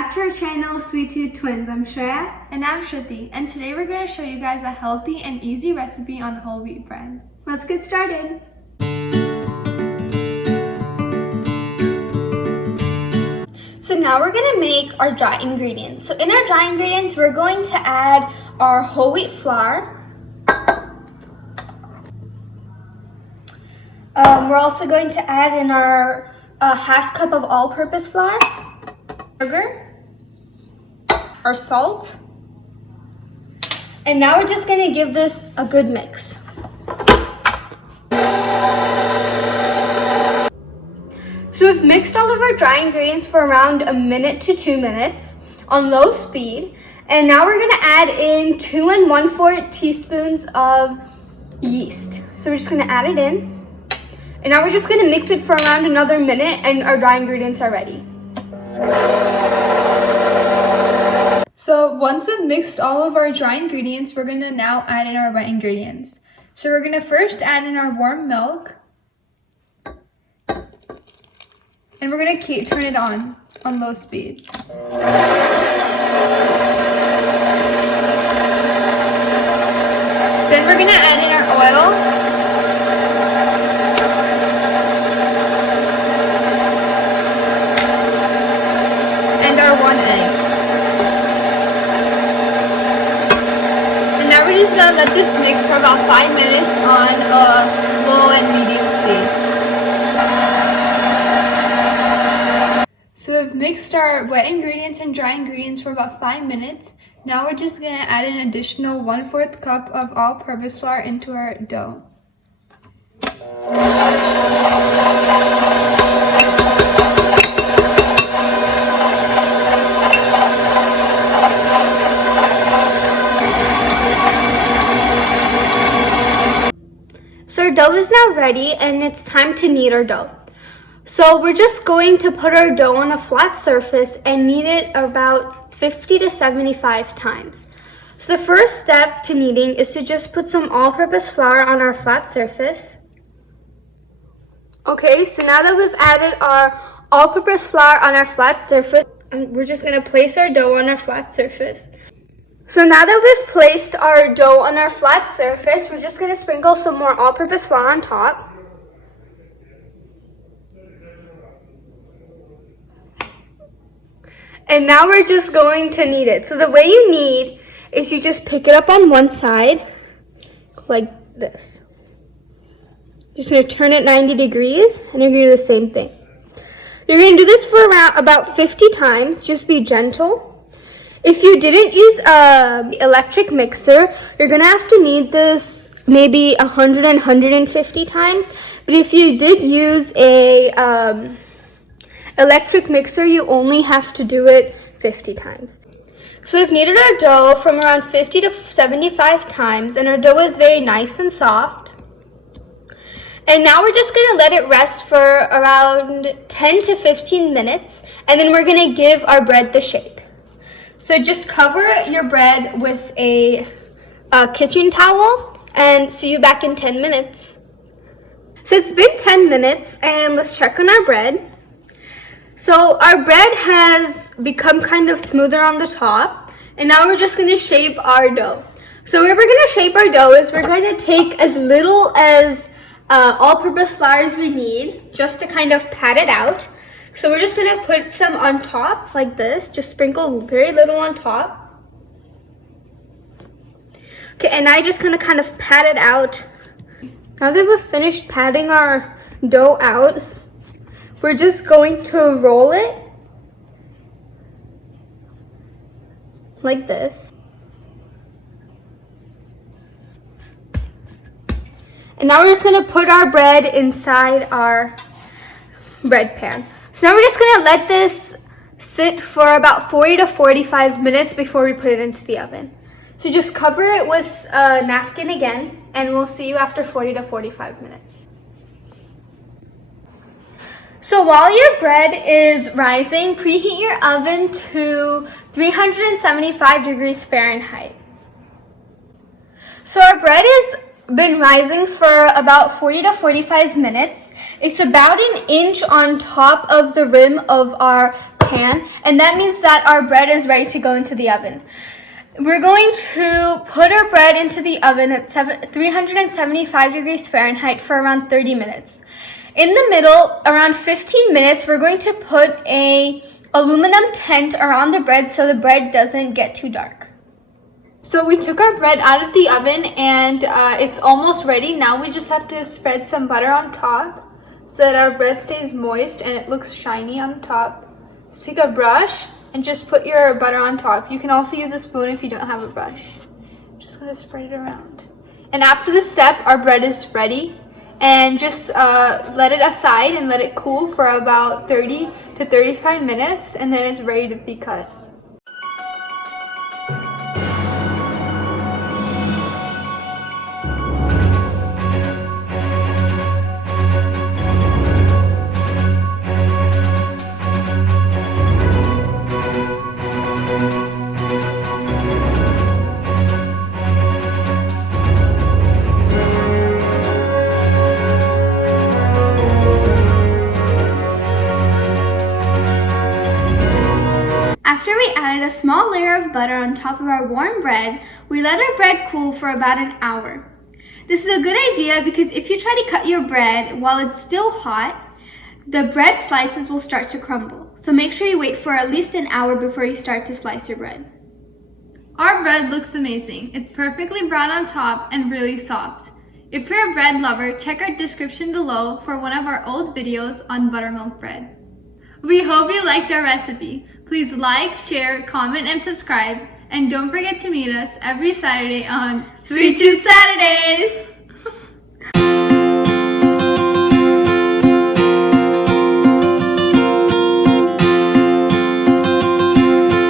back to our channel, Sweet Tooth Twins. I'm Shreya. And I'm Shruti, and today we're going to show you guys a healthy and easy recipe on whole wheat bread. Let's get started. So now we're going to make our dry ingredients. So in our dry ingredients, we're going to add our whole wheat flour. We're also going to add in our half cup of all-purpose flour, sugar, our salt, and now we're just going to give this a good mix. So we've mixed all of our dry ingredients for around 1 minute to 2 minutes on low speed, and now we're going to add in 2 1/4 teaspoons of yeast. So we're just going to add it in. And now we're just going to mix it for around another minute and our dry ingredients are ready. So once we've mixed all of our dry ingredients, we're going to now add in our wet ingredients. So we're going to first add in our warm milk. And we're going to turn it on low speed. Then we're going to add in our oil. Our 1 egg. And now we're just gonna let this mix for about 5 minutes on a low and medium speed. So we've mixed our wet ingredients and dry ingredients for about 5 minutes. Now we're just gonna add an additional 1/4 cup of all-purpose flour into our dough. So our dough is now ready and it's time to knead our dough. So we're just going to put our dough on a flat surface and knead it about 50 to 75 times. So the first step to kneading is to just put some all-purpose flour on our flat surface. Okay, so now that we've added our all-purpose flour on our flat surface, we're just going to place our dough on our flat surface. So now that we've placed our dough on our flat surface, we're just going to sprinkle some more all-purpose flour on top. And now we're just going to knead it. So the way you knead is you just pick it up on one side, like this. You're just going to turn it 90 degrees, and you're going to do the same thing. You're going to do this for about 50 times. Just be gentle. If you didn't use an electric mixer, you're going to have to knead this maybe 100 and 150 times. But if you did use a electric mixer, you only have to do it 50 times. So we've kneaded our dough from around 50 to 75 times, and our dough is very nice and soft. And now we're just going to let it rest for around 10 to 15 minutes, and then we're going to give our bread the shape. So just cover your bread with a kitchen towel and see you back in 10 minutes. So it's been 10 minutes and let's check on our bread. So our bread has become kind of smoother on the top, and now we're just going to shape our dough. So where we're going to shape our dough is we're going to take as little as all-purpose flour as we need just to kind of pat it out. So we're just going to put some on top like this, just sprinkle very little on top. Okay, and now I'm just going to kind of pat it out. Now that we've finished patting our dough out, we're just going to roll it like this. And now we're just going to put our bread inside our bread pan. So now we're just going to let this sit for about 40 to 45 minutes before we put it into the oven. So just cover it with a napkin again, and we'll see you after 40 to 45 minutes. So while your bread is rising, preheat your oven to 375 degrees Fahrenheit. So our bread has been rising for about 40 to 45 minutes. It's about 1 inch on top of the rim of our pan, and that means that our bread is ready to go into the oven. We're going to put our bread into the oven at 375 degrees Fahrenheit for around 30 minutes. In the middle, around 15 minutes, we're going to put a aluminum tent around the bread so the bread doesn't get too dark. So we took our bread out of the oven and it's almost ready. Now we just have to spread some butter on top so that our bread stays moist and it looks shiny on top. Just take a brush and just put your butter on top. You can also use a spoon if you don't have a brush. Just gonna spread it around. And after this step, our bread is ready. And just let it aside and let it cool for about 30 to 35 minutes, and then it's ready to be cut. After we added a small layer of butter on top of our warm bread, we let our bread cool for about an hour. This is a good idea because if you try to cut your bread while it's still hot, the bread slices will start to crumble. So make sure you wait for at least an hour before you start to slice your bread. Our bread looks amazing. It's perfectly brown on top and really soft. If you're a bread lover, check our description below for one of our old videos on buttermilk bread. We hope you liked our recipe. Please like, share, comment, and subscribe. And don't forget to meet us every Saturday on Sweet Tooth Saturdays!